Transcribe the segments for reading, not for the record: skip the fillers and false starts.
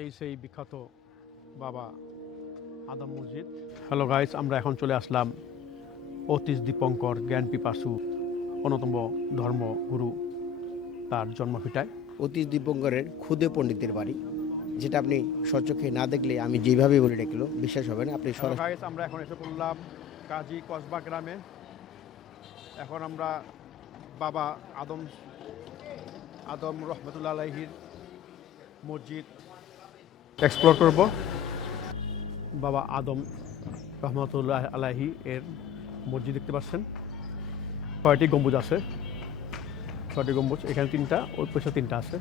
এই সেই বিখ্যাত বাবা আদম মসজিদ। হ্যালো গাইস, আমরা এখন চলে আসলাম অতীশ দীপঙ্কর জ্ঞান পিপাসু অন্যতম ধর্মগুরু তার জন্মভিটায়। অতীশ দীপঙ্করের খুদে পণ্ডিতের বাড়ি, যেটা আপনি স্বচক্ষে না দেখলে আমি যেভাবে বলে রাখলো বিশ্বাস হবে না। আপনি হ্যালো গাইস, আমরা এখন এসে পড়লাম কাজী কসবা গ্রামে। এখন আমরা বাবা আদম রহমতুল্লাহ আলাইহির মসজিদ এক্সপ্লোর করব। বাবা আদম রহমতুল্লাহ আলাইহি এর মসজিদ দেখতে পাচ্ছেন। 6টি গম্বুজ আছে, 6টি গম্বুজ, এখানে 3টা, ওই পাশে 3টা আছে।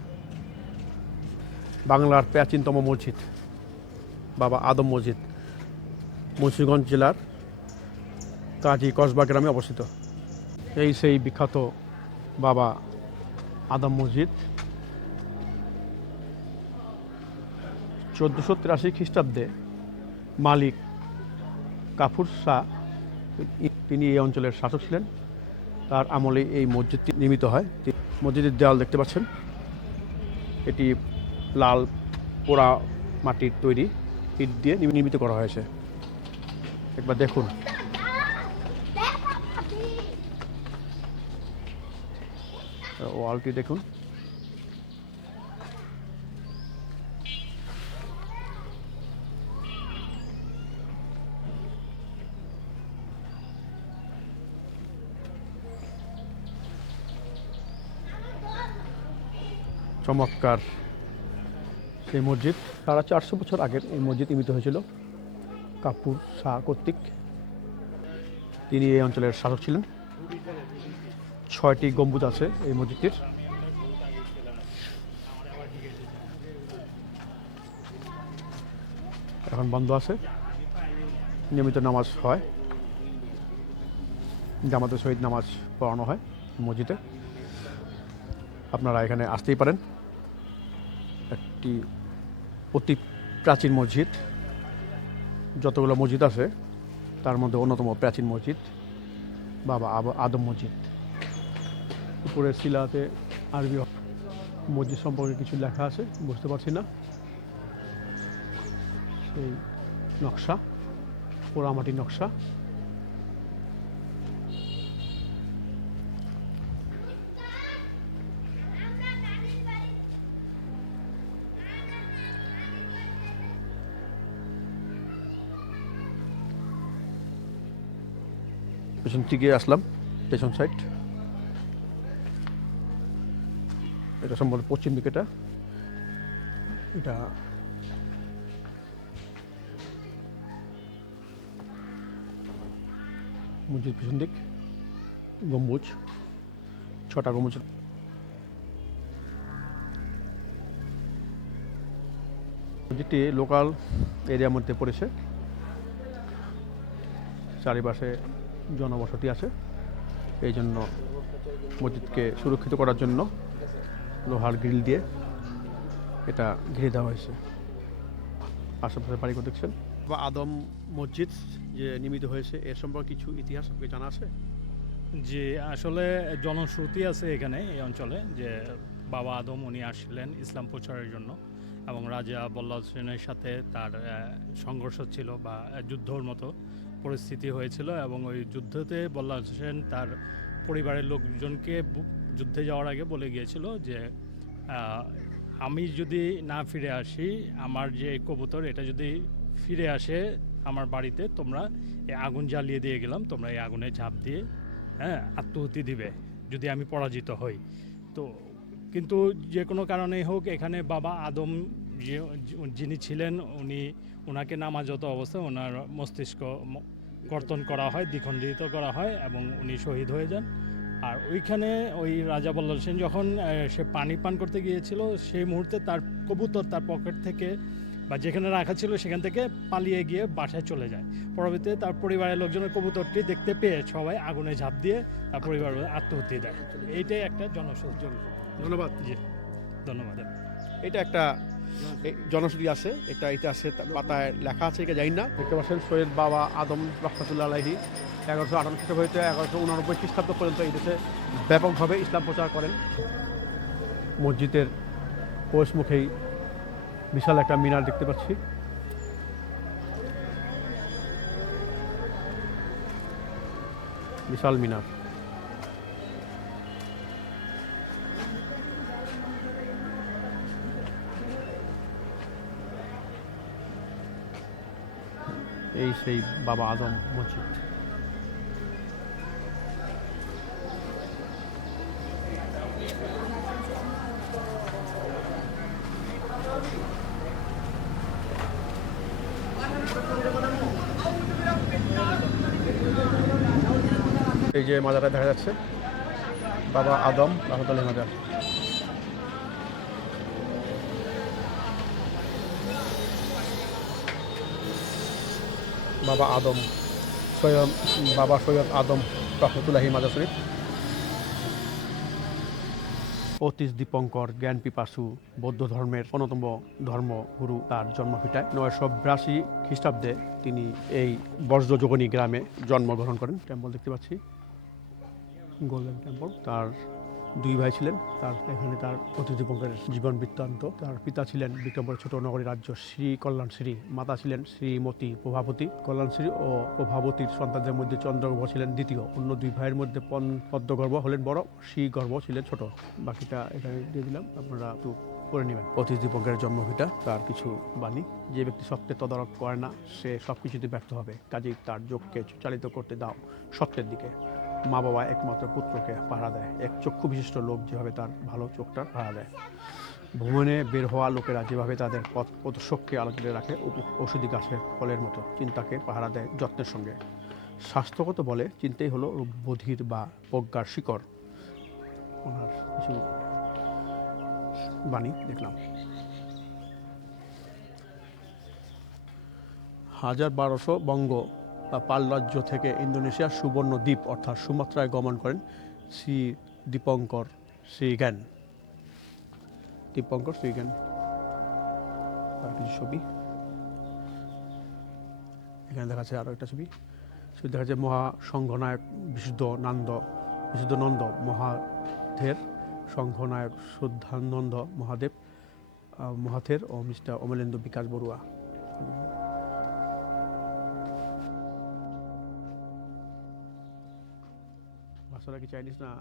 বাংলার প্রাচীনতম মসজিদ বাবা আদম মসজিদ মুন্সিগঞ্জ জেলার কাজী কসবা গ্রামে অবস্থিত। এই সেই বিখ্যাত বাবা আদম মসজিদ 1483 খ্রিস্টাব্দে মালিক কাফুর শাহ তিনি এই অঞ্চলের শাসক ছিলেন। তার আমলে এই মসজিদটি নির্মিত হয়। মসজিদের দেওয়াল দেখতে পাচ্ছেন, এটি লাল পোড়া মাটির তৈরি ইট দিয়ে নির্মিত করা হয়েছে। একবার দেখুন। ওয়ালটি দেখুন। চমৎকার সেই মসজিদ। 450 বছর আগের এই মসজিদ নির্মিত হয়েছিল কাপুর শাহ কর্তৃক। তিনি এই অঞ্চলের শাসক ছিলেন। 6টি গম্বুজ আছে এই মসজিদটির। এখন বন্ধ আছে। নিয়মিত নামাজ হয়, জামাতের সহিত নামাজ পড়ানো হয় মসজিদে। আপনারা এখানে আসতেই পারেন। একটি অতি প্রাচীন মসজিদ, যতগুলো মসজিদ আছে তার মধ্যে অন্যতম প্রাচীন মসজিদ বাবা আদম মসজিদ। উপরের শিলাতে আরবি মসজিদ সম্পর্কে কিছু লেখা আছে, বুঝতে পারছি না। সেই নকশা, পোড়ামাটির নকশা। পেছন থেকে আসলাম, পেছন সাইড, এটা সম্ভবত পশ্চিম দিকেটা। এটা মসজিদ পেছন দিক, গম্বুজ, 6টা গম্বুজ। মসজিদটি লোকাল এরিয়ার মধ্যে পড়েছে, চারিপাশে জনবসতি আছে। এই জন্য মসজিদকে সুরক্ষিত করার জন্য লোহার গ্রিল দিয়ে এটা ঘিরে দেওয়া হয়েছে। আশেপাশে বাড়িঘর দেখছেন। বা আদম মসজিদ যে নির্মিত হয়েছে এর সম্পর্কে কিছু ইতিহাস আপনাকে জানা আছে? যে আসলে জনশ্রুতি আছে এখানে এই অঞ্চলে যে বাবা আদম উনি আসছিলেন ইসলাম প্রচারের জন্য, এবং রাজা বল্লাল সেনের সাথে তার সংঘর্ষ ছিল বা যুদ্ধর মতো পরিস্থিতি হয়েছিল, এবং ওই যুদ্ধতে বল্লাল সেন তার পরিবারের লোকজনকে যুদ্ধে যাওয়ার আগে বলে গিয়েছিল যে আমি যদি না ফিরে আসি, আমার যে কবুতর এটা যদি ফিরে আসে আমার বাড়িতে, তোমরা এই আগুন জ্বালিয়ে দিয়ে গেলাম, তোমরা এই আগুনে ঝাঁপ দিয়ে আত্মহতি দিবে যদি আমি পরাজিত হই। তো কিন্তু যে কোনো কারণেই হোক, এখানে বাবা আদম যিনি ছিলেন ওনাকে নামাজত অবস্থায় ওনার মস্তিষ্ক কর্তন করা হয়, দ্বিখণ্ডিত করা হয়, এবং উনি শহীদ হয়ে যান। আর ওইখানে ওই রাজা বল্লাল সেন যখন সে পানি পান করতে গিয়েছিল, সেই মুহূর্তে তার কবুতর তার পকেট থেকে বা যেখানে রাখা ছিল সেখান থেকে পালিয়ে গিয়ে বাসায় চলে যায়। পরবর্তীতে তার পরিবারের লোকজনের কবুতরটি দেখতে পেয়ে সবাই আগুনে ঝাঁপ দিয়ে তার পরিবার আত্মহত্যা দেয়। এইটাই একটা জনশ্রুতি। ধন্যবাদ। জি, ধন্যবাদ। এটা একটা জনশ্রুতি আছে, এটা ইতিহাসের পাতায় লেখা আছে, এটা জানি না। দেখতে পাচ্ছেন সৈয়দ বাবা আদম রহমতুল্লাহ আলাইহি 1158 খ্রিস্টাব্দ হইতে 1189 খ্রিস্টাব্দ পর্যন্ত এই দেশে ব্যাপকভাবে ইসলাম প্রচার করেন। মসজিদের প্রবেশ মুখেই বিশাল একটা মিনার দেখতে পাচ্ছি। বিশাল মিনার। এই সেই বাবা আদম মসজিদ। এই যে মাজারটা দেখা যাচ্ছে, বাবা আদম রহমতুল্লাহ মাজার। বাবা আদম সৈয়দ, বাবা সৈয়দ আদম রহমতুল্লাহি মাজার শরীফ। অতীশ দীপঙ্কর জ্ঞান পিপাসু বৌদ্ধ ধর্মের অন্যতম ধর্মগুরু, তার জন্মভিটায় 982 খ্রিস্টাব্দে তিনি এই বজ্রযোগিনী গ্রামে জন্মগ্রহণ করেন। টেম্পল দেখতে পাচ্ছি, গোল্ডেন টেম্পল। তার দুই ভাই ছিলেন। এখানে তার অতীশ দীপঙ্করের জীবন বৃত্তান্ত। তার পিতা ছিলেন বিক্রমপুরের ছোট নগরী রাজ্য শ্রী কল্যাণশ্রী, মাতা ছিলেন শ্রীমতী প্রভাবতী। কল্যাণশ্রী ও প্রভাবতীর সন্তানদের মধ্যে চন্দ্রগর্ভ ছিলেন দ্বিতীয়। অন্য দুই ভাইয়ের মধ্যে পদ্মগর্ভ হলেন বড়, শ্রীগর্ভ ছিলেন ছোট। বাকিটা এখানে দিয়ে দিলাম, আপনারা একটু করে নেবেন। অতীশ দীপঙ্করের জন্মভিটা, তার কিছু বাণী। যে ব্যক্তি সত্যের তদারক করে না, সে সব কিছুতে ব্যর্থ হবে। কাজেই তার যোগকে চালিত করতে দাও সত্যের দিকে। মা বাবা একমাত্র পুত্রকে পাহারা দেয়। এক চক্ষু বিশিষ্ট লোক যেভাবে তার ভালো চোখটা পাহারা দেয়। ভ্রমণে বের হওয়া লোকেরা যেভাবে তাদের পথ প্রদর্শককে আলোচনা রাখে, ঔষধি গাছের ফলের মতো চিন্তাকে পাহারা দেয় যত্নের সঙ্গে। স্বাস্থ্যগত বলে চিন্তাই হলো বোধির বা প্রজ্ঞার শিকড়। ওনার কিছু বাণী দেখলাম। 1200 বঙ্গ বা পাল রাজ্য থেকে ইন্দোনেশিয়ার সুবর্ণ দ্বীপ অর্থাৎ সুমাত্রায় গমন করেন শ্রী দীপঙ্কর শ্রীজ্ঞান। দীপঙ্কর শ্রীজ্ঞান। তার কিছু ছবি এখানে দেখা যাচ্ছে। আরও একটা ছবি দেখা যাচ্ছে, মহাসংঘনায়ক বিশুদ্ধানন্দ মহাথের, সংঘনায়ক শুদ্ধানন্দ মহাথের ও মিস্টার অমলেন্দু বিকাশ বড়ুয়া। ভাষাটা কি চাইনিজ না?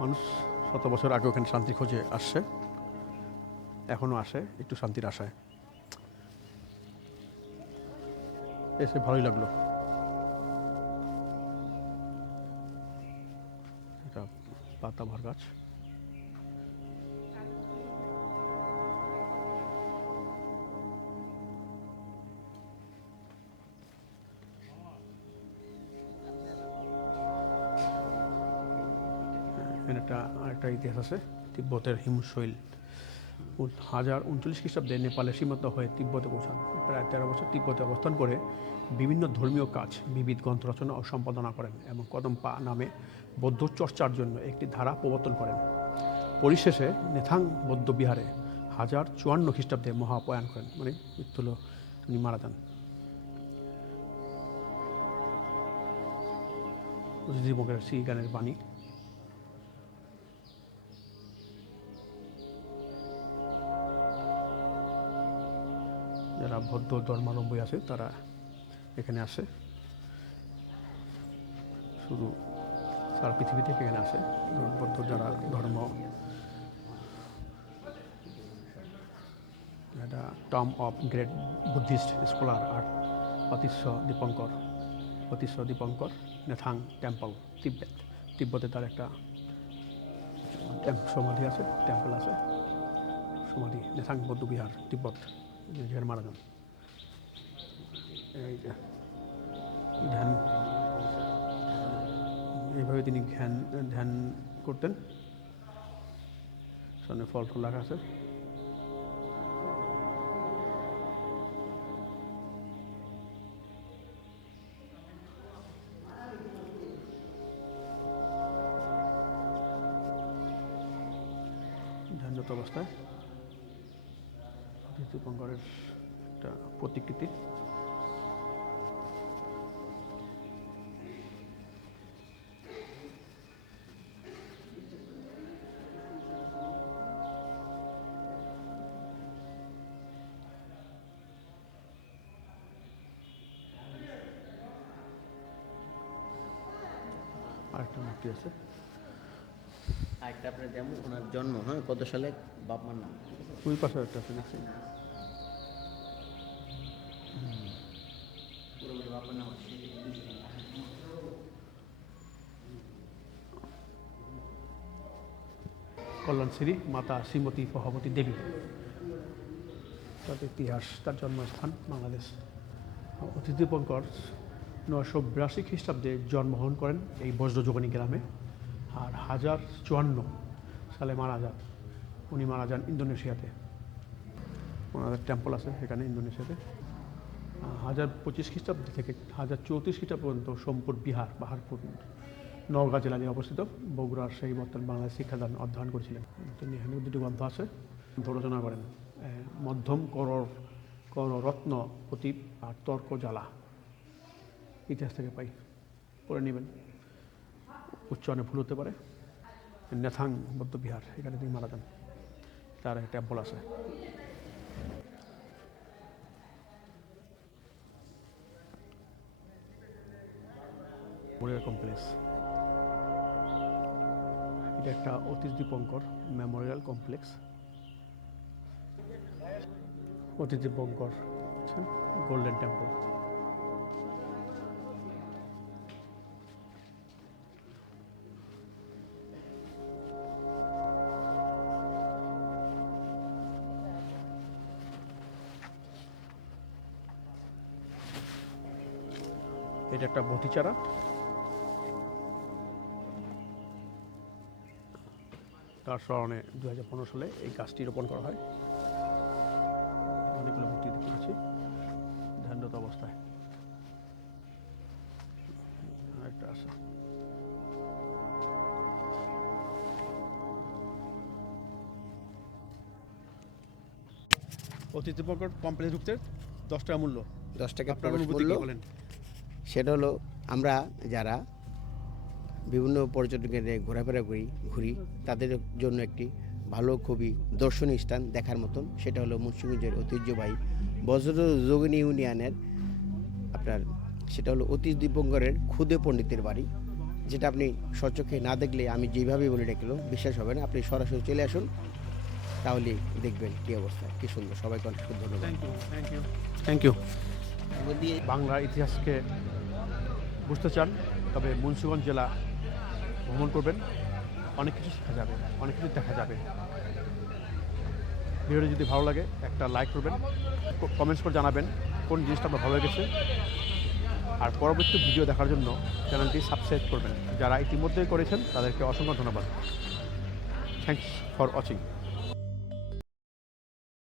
মানুষ শত বছর আগে ওখানে শান্তি খোঁজে আসছে, এখনো আসে একটু শান্তির আশায়। এসে ভালোই লাগলো। এটা পাতাবাহার গাছ। এখানে আরেকটা ইতিহাস আছে। তিব্বতের হিমশৈল 1039 খ্রিস্টাব্দে নেপালের সীমান্ত হয়ে তিব্বতে পৌঁছান। প্রায় 13 বছর তিব্বতে অবস্থান করে বিভিন্ন ধর্মীয় কাজ, বিবিধ গ্রন্থ রচনা ও সম্পাদনা করেন এবং কদম্পা নামে বৌদ্ধ চর্চার জন্য একটি ধারা প্রবর্তন করেন। পরিশেষে নেথাং বৌদ্ধবিহারে 1054 খ্রিস্টাব্দে মহাপয়ান করেন, মানে মৃত্যু হলো, তিনি মারা যান। দীপঙ্করের শ্রীজ্ঞানের বাণী। যারা বৌদ্ধ ধর্মাবলম্বী আছে তারা এখানে আসে, শুধু সারা পৃথিবী থেকে এখানে আসে বৌদ্ধ যারা ধর্ম। এটা tomb of great Buddhist scholar আর অতীশ দীপঙ্কর নেথাং টেম্পল, তিব্বতে তার একটা সমাধি আছে, টেম্পল আছে, সমাধি নেথাং বৌদ্ধ বিহার, তিব্বত, যেখানে মারা যান। এই যে ধ্যান, এইভাবে তিনি ধ্যান করতেন। সামনে ফল লেখা আছে। ধ্যানরত অবস্থায় দীপঙ্করের একটা প্রতিকৃতি। আরেকটা মূর্তি আছে। আরেকটা আপনার যেমন ওনার জন্ম কত সালে, বাপ মার নাম। ওই পাশে একটা আছে দেখছি। পুরোপুরি বাপ মার নাম আছে। কল্যাণশ্রী মাতা শ্রীমতী প্রভাবতী দেবী, তার ইতিহাস, তার জন্মস্থান বাংলাদেশ। অতীশ দীপঙ্কর 982 খ্রিস্টাব্দে জন্মগ্রহণ করেন এই বজ্রযোগিনী গ্রামে, আর 1054 সালে মারা যান। উনি মারা যান ইন্দোনেশিয়াতে। ওনাদের টেম্পল আছে এখানে ইন্দোনেশিয়াতে। 1025 খ্রিস্টাব্দ থেকে 1034 খ্রিস্টাব্দ পর্যন্ত সোমপুর বিহার পাহাড়পুর নওগাঁ জেলায় অবস্থিত বগুড়ার সেই বর্তমান বাংলায় শিক্ষাদান অধ্যয়ন করেছিলেন। তিনি এখানে দুটি গ্রন্থ আছে, রচনা করেন। মধ্যম কররত্ন প্রতীপ আর তর্ক জ্বালা, ইতিহাস থেকে পাই, পড়ে নেবেন। উচ্চারণে ভুল হতে পারে। নেথাং বৌদ্ধবিহার, এখানে তিনি মারা যান। তার একটা টেম্পল আছে। কমপ্লেক্স, এটা একটা Atish Dipankar Memorial complex. Atish Dipankar golden temple. এটা একটা বতিচারা। তার স্মরণে 2015 সালে এই গাছটি রোপণ করা হয়। অনেকগুলো মূর্তি দেখতে পাচ্ছি ধ্যানরত অবস্থায়। আরেকটা আছে। অতীশ দীপঙ্কর কমপ্লেক্সে ঢুকতে 10 টাকা মূল্য। 10 টাকা আপনার প্রবেশ অনুভূতি মূল্য। কি বলেন? সেটা হলো আমরা যারা বিভিন্ন পর্যটন কেন্দ্রে ঘোরাফেরা ঘুরি তাদের জন্য একটি ভালো খুবই দর্শনীয় স্থান দেখার মতন। সেটা হলো মুন্সিগঞ্জের ঐতিহ্যবাহী বজ্রযোগিনী ইউনিয়নের আপনার, সেটা হলো অতীশ দীপঙ্করের খুদে পণ্ডিতের বাড়ি, যেটা আপনি স্বচক্ষে না দেখলে আমি যেভাবে বলে ডেকলো বিশ্বাস হবে না। আপনি সরাসরি চলে আসুন, তাহলে দেখবেন কী অবস্থা, কী সুন্দর। সবাইকে অনেক ধন্যবাদ। Thank you. বাংলার ইতিহাসকে বুঝতে চান তবে মুন্সিগঞ্জ জেলা ভ্রমণ করবেন, অনেক কিছু শেখা যাবে, অনেক কিছু দেখা যাবে। ভিডিওটি যদি ভালো লাগে একটা লাইক করবেন, কমেন্টস করে জানাবেন কোন জিনিসটা আপনার ভালো লেগেছে। আর পরবর্তী ভিডিও দেখার জন্য চ্যানেলটি সাবস্ক্রাইব করবেন। যারা ইতিমধ্যেই করেছেন তাদেরকে অসংখ্য ধন্যবাদ। Thanks for watching.